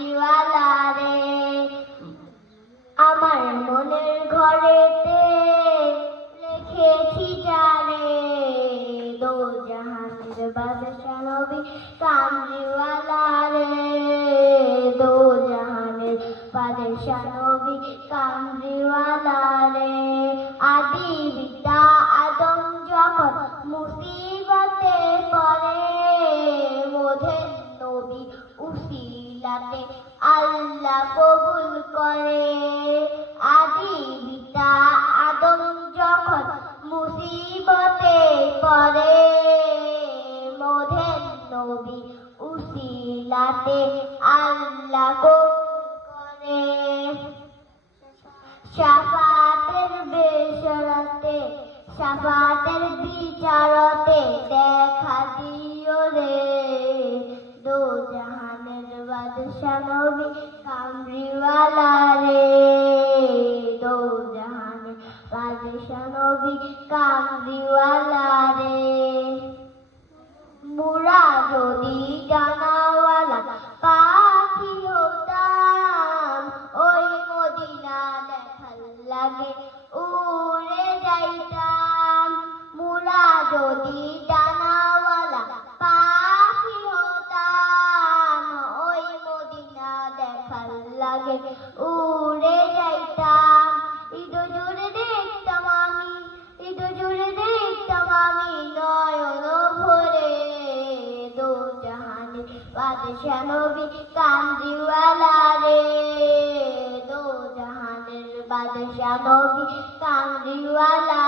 কামড়িওয়ালা রে, আমার মনের ঘরেতে রেখেছি যারে, দো জাহানের বাদশা নবী কামড়িওয়ালা রে, দো জাহানের বাদশা নবী কামড়িওয়ালা রে। আদি পিতা আদম যখন মুসিবতে পড়ে, মোদের নবী উসিলাতে আল্লাহ কবুল করে। আদি পিতা আদম যখন মুসিবতে পড়ে, মোদের নবী উসিলাতে আল্লাহ কবুল করে। শাফাতের বেশরতে শাফাতের বিচারতে দেখা দিও রে, দো জাহানের বাদশা নবী কামড়িওয়ালা রে, দো জাহানের বাদশা নবী কামড়িওয়ালা রে। মুরা যদি ডানাওয়ালা পাখি হতাম, ওই মদিনা দেখার লাগে উড়ে যাইতাম। মুরা যদি ডানাওয়ালা পাখি হতাম, ওই মদিনা দেখার লাগে উড়ে যাইতাম। ঈদ জুড়ে দেখতাম আমি, ঈদ জুড়ে দেখতাম আমি নয়ন ভরে, দো জাহানের বাদশা নবী কামড়িওয়ালা রে, দো জাহানের বাদশা নবী কামড়িওয়ালা